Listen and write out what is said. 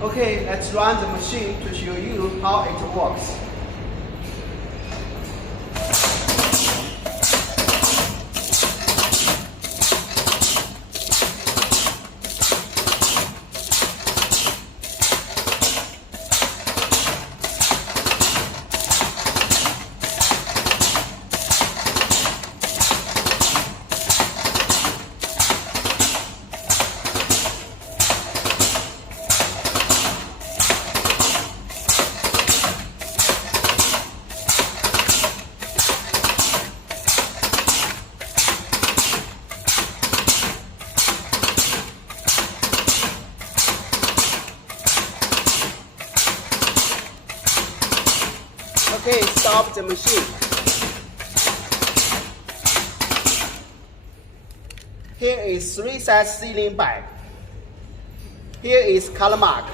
Okay, let's run the machine to show you how it works. Okay, stop the machine. Here is 3 size sealing bag. Here is color mark.